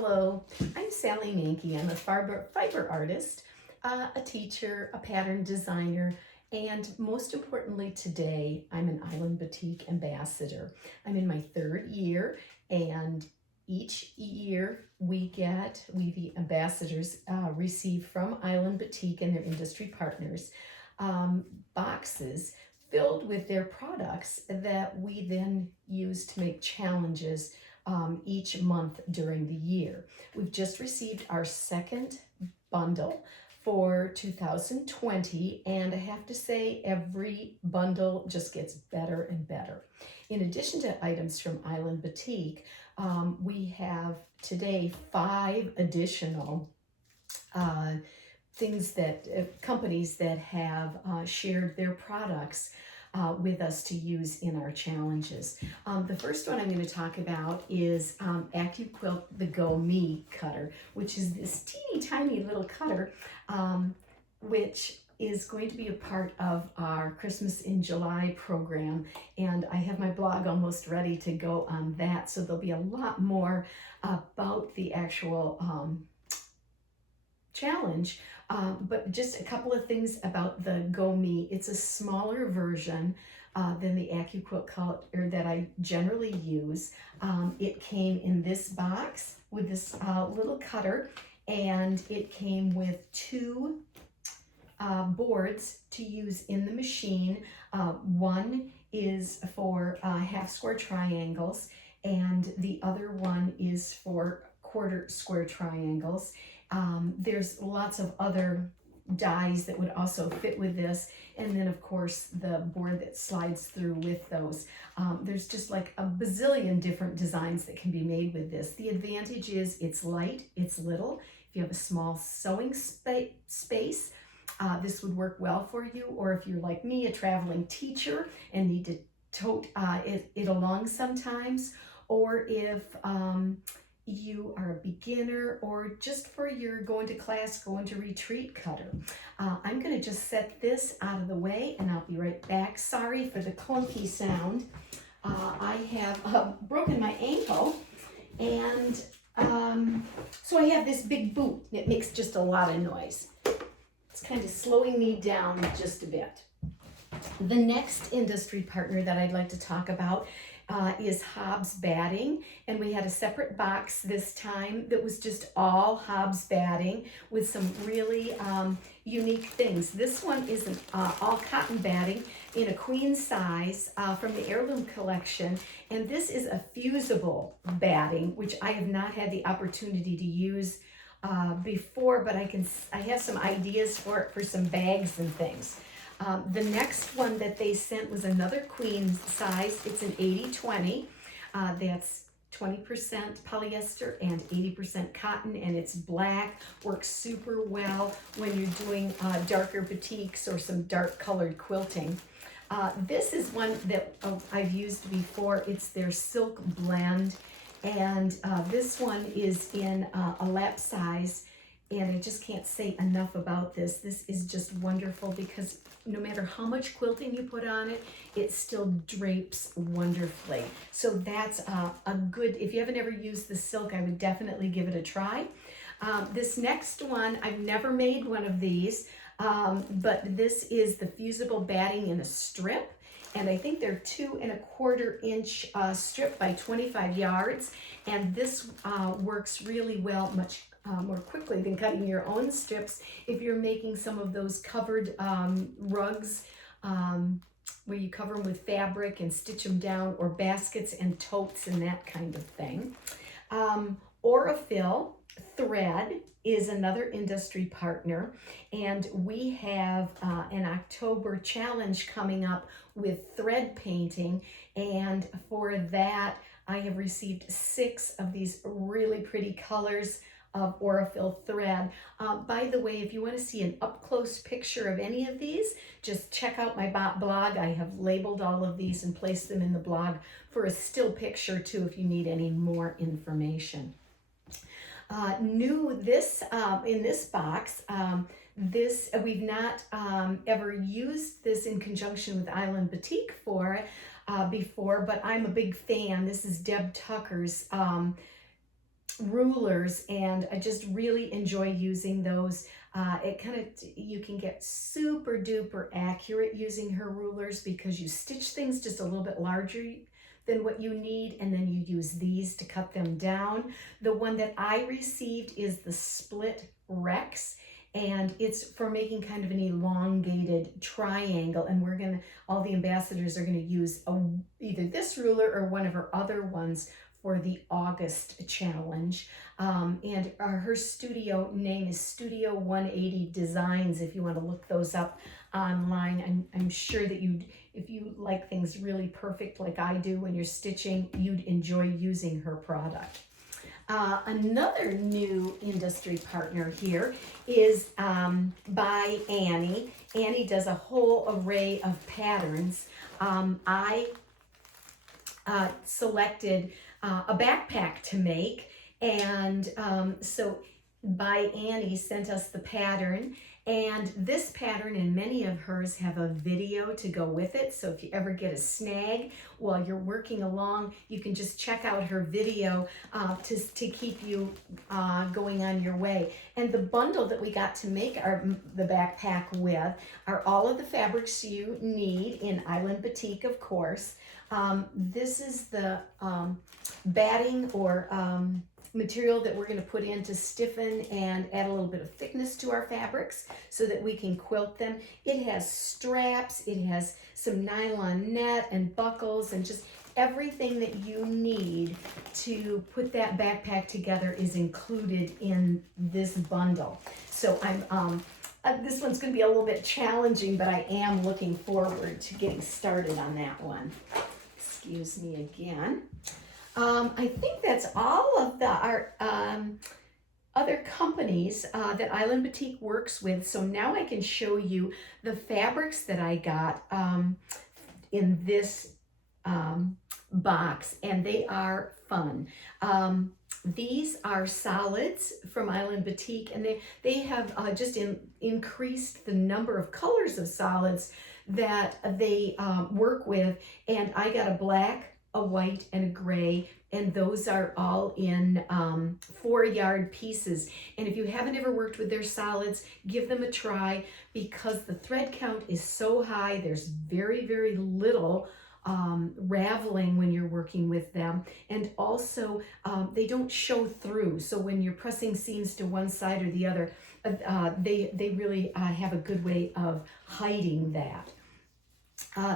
Hello, I'm Sally Manke. I'm a fiber artist, a teacher, a pattern designer, and most importantly today, I'm an Island Batik ambassador. I'm in my third year, and each year we the ambassadors, receive from Island Batik and their industry partners boxes filled with their products that we then use to make challenges each month during the year. We've just received our second bundle for 2020, and I have to say every bundle just gets better and better. In addition to items from Island Batik, we have today 5 additional things that companies that have shared their products with us to use in our challenges. The first one I'm going to talk about is AccuQuilt the Go Me cutter, which is this teeny tiny little cutter, which is going to be a part of our Christmas in July program, and I have my blog almost ready to go on that, so there'll be a lot more about the actual challenge, but just a couple of things about the Go Me. It's a smaller version than the AccuQuilt cutter that I generally use. It came in this box with this little cutter, and it came with 2 boards to use in the machine. One is for half square triangles, and the other one is for quarter square triangles. There's lots of other dies that would also fit with this, and then of course the board that slides through with those. There's just like a bazillion different designs that can be made with this. The advantage is it's light, it's little. If you have a small sewing space, this would work well for you, or if you're like me, a traveling teacher and need to tote it along sometimes, or if you are a beginner, or just for your going to class, going to retreat cutter. I'm going to just set this out of the way and I'll be right back. Sorry for the clunky sound. I have broken my ankle, and so I have this big boot that makes just a lot of noise. It's kind of slowing me down just a bit. The next industry partner that I'd like to talk about is Hobbs Batting, and we had a separate box this time that was just all Hobbs batting with some really unique things. This one is an all cotton batting in a queen size from the Heirloom collection, and this is a fusible batting, which I have not had the opportunity to use before, but I have some ideas for it for some bags and things. The next one that they sent was another queen size. It's an 80-20. That's 20% polyester and 80% cotton, and it's black. Works super well when you're doing darker batiks or some dark colored quilting. This is one that I've used before. It's their silk blend, and this one is in a lap size, and I just can't say enough about this. This is just wonderful because no matter how much quilting you put on it, it still drapes wonderfully. So that's a good, if you haven't ever used the silk, I would definitely give it a try. This next one, I've never made one of these, but this is the fusible batting in a strip. And I think they're 2 1/4 inch strip by 25 yards. And this works really well, much more quickly than cutting your own strips if you're making some of those covered rugs where you cover them with fabric and stitch them down, or baskets and totes and that kind of thing. Aurifil thread is another industry partner, and we have an October challenge coming up with thread painting, and for that I have received 6 of these really pretty colors of Aurifil thread. By the way, if you want to see an up-close picture of any of these, just check out my blog. I have labeled all of these and placed them in the blog for a still picture too if you need any more information. New this in this box, this we've not ever used this in conjunction with Island Batik before, but I'm a big fan. This is Deb Tucker's rulers, and I just really enjoy using those. You can get super duper accurate using her rulers because you stitch things just a little bit larger than what you need, and then you use these to cut them down. The one that I received is the Split Rex, and it's for making kind of an elongated triangle, and all the ambassadors are gonna use either this ruler or one of her other ones for the August challenge. And her studio name is Studio 180 Designs, if you want to look those up online. I'm sure that if you like things really perfect like I do when you're stitching, you'd enjoy using her product. Another new industry partner here is by Annie. Annie does a whole array of patterns. I selected a backpack to make, and so by Annie sent us the pattern, and this pattern and many of hers have a video to go with it, so if you ever get a snag while you're working along, you can just check out her video to keep you going on your way. And the bundle that we got to make the backpack with are all of the fabrics you need in Island Batik, of course. This is the batting or material that we're going to put in to stiffen and add a little bit of thickness to our fabrics so that we can quilt them. It has straps, it has some nylon net and buckles, and just everything that you need to put that backpack together is included in this bundle. So this one's going to be a little bit challenging, but I am looking forward to getting started on that one. Excuse me again. I think that's all of our other companies that Island Batik works with. So now I can show you the fabrics that I got in this box, and they are fun. These are solids from Island Batik, and they have just increased the number of colors of solids that they work with. And I got a black, a white, and a gray, and those are all in 4-yard pieces. And if you haven't ever worked with their solids, give them a try, because the thread count is so high. There's very, very little raveling when you're working with them, and also they don't show through, so when you're pressing seams to one side or the other, they really have a good way of hiding that.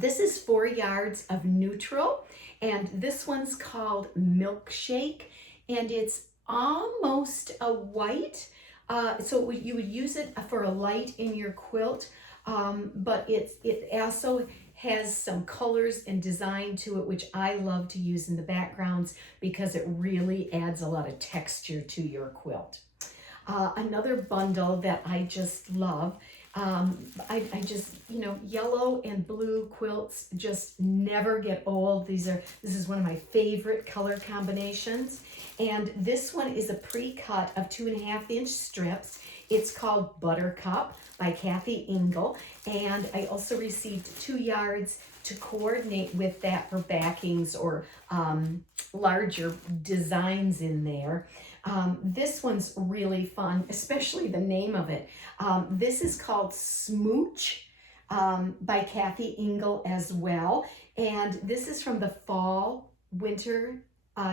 This is 4 yards of neutral, and this one's called Milkshake, and it's almost a white, so you would use it for a light in your quilt, but it also has some colors and design to it, which I love to use in the backgrounds because it really adds a lot of texture to your quilt. Another bundle that I just love, I just, yellow and blue quilts just never get old. This is one of my favorite color combinations. And this one is a pre-cut of 2.5-inch strips. It's called Buttercup by Kathy Engel. And I also received 2 yards to coordinate with that for backings or larger designs in there. This one's really fun, especially the name of it. This is called Smooch by Kathy Engel as well. And this is from the fall winter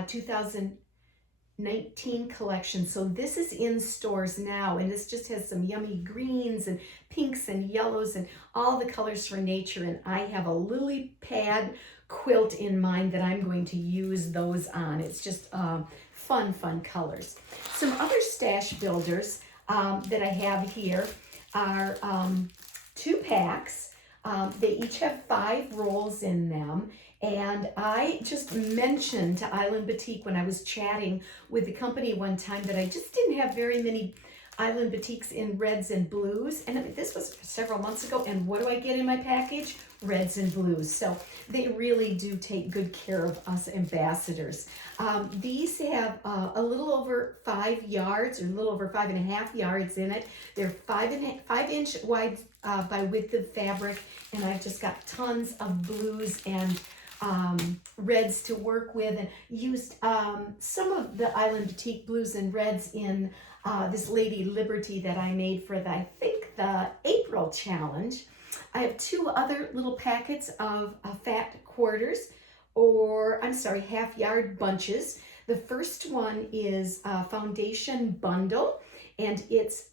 2019 collection. So this is in stores now, and this just has some yummy greens and pinks and yellows and all the colors for nature. And I have a lily pad quilt in mind that I'm going to use those on. It's just fun colors. Some other stash builders that I have here are 2 packs. They each have 5 rolls in them. And I just mentioned to Island Batik when I was chatting with the company one time that I just didn't have very many Island Batiks in reds and blues. And I mean, this was several months ago. And what do I get in my package? Reds and blues. So they really do take good care of us ambassadors. These have a little over 5 yards, or a little over 5.5 yards in it. They're 5-inch wide by width of fabric, and I've just got tons of blues and reds to work with, and used some of the Island Batik blues and reds in this Lady Liberty that I made for I think the April challenge. I have two other little packets of fat quarters, or I'm sorry, half yard bunches. The first one is a foundation bundle, and it's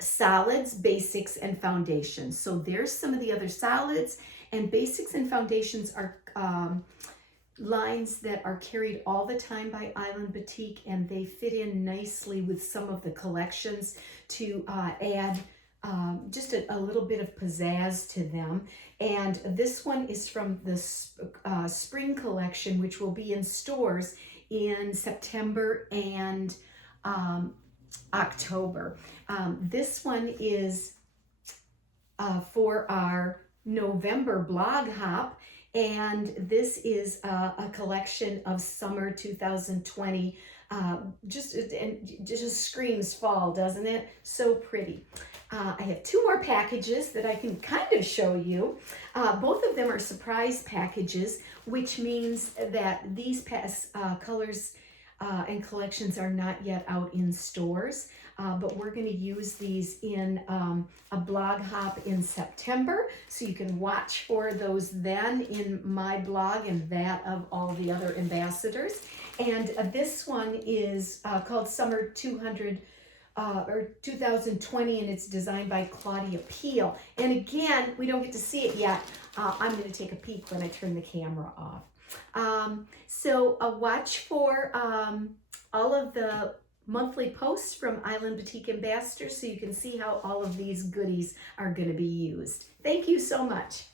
solids, basics, and foundations. So there's some of the other solids, and basics and foundations are lines that are carried all the time by Island Batik, and they fit in nicely with some of the collections to add just a little bit of pizzazz to them. And this one is from the spring collection, which will be in stores in September and October. This one is for our November blog hop, and this is a collection of summer 2020. Just screams fall, doesn't it? So pretty. I have two more packages that I can kind of show you. Both of them are surprise packages, which means that these colors and collections are not yet out in stores, but we're going to use these in a blog hop in September, so you can watch for those then in my blog and that of all the other ambassadors. And this one is called Summer 2020, and it's designed by Claudia Peel. And again, we don't get to see it yet. I'm going to take a peek when I turn the camera off. So watch for all of the monthly posts from Island Batik Ambassadors so you can see how all of these goodies are going to be used. Thank you so much.